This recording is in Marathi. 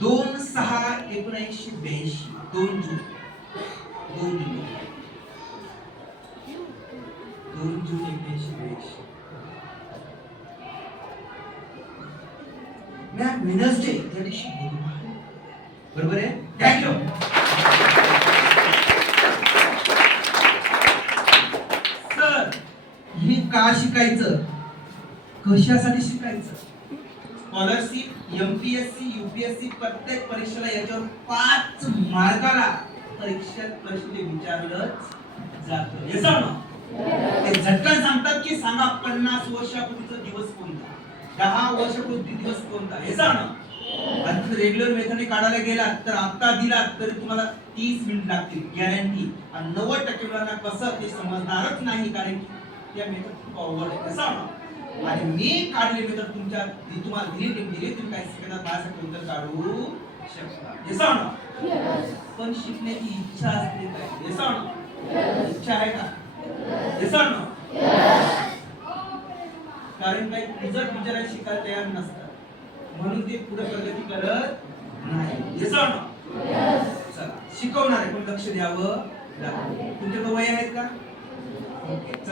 2/6/1982 2 जून 1982 मॅम वेनसडे त्या दिवशी बरोबर आहे. थँक्यू. सर हे का शिकायचं, कशासाठी शिकायचं? स्कॉलरशिप, एमपीएससी, यूपीएससी प्रत्येक परीक्षेला याच्यावर 5 मार्काला परीक्षेत प्रश्न विचारलंच जातं. हे सांगा ते झटकन सांगतात की सांगा 50 वर्षापूर्वीचा दिवस कोणता, 10 वर्षापूर्वी दिवस कोणता, हे सांगा. आणि तुम्ही रेग्युलर मेथडने काढायला गेलात तर आता दिलात तरी तुम्हाला 30 मिनिट लागतील गॅरंटी. आणि 90% मुलांना कसं ते समजणारच नाही, कारण त्या मेथड खूप अवघड आहे. कसं आणि मी काढले मेथड तुमच्या तुम्हाला दिली तुम्ही काही सेकंदात माझ्यासाठी उत्तर काढू शकता. हे सांगा पण शिकण्याची इच्छा असते काय, हे सांगा इच्छा आहे का, हे सांगा. कारण काही रिझल्ट विचारायला शिकायला तयार नसतात म्हणून ते पुढे प्रगती करत नाही. हे सांगा चला शिकवणार आहे पण लक्ष द्यावं लागेल. तुमच्याकडे वय आहेत का? ओके चला.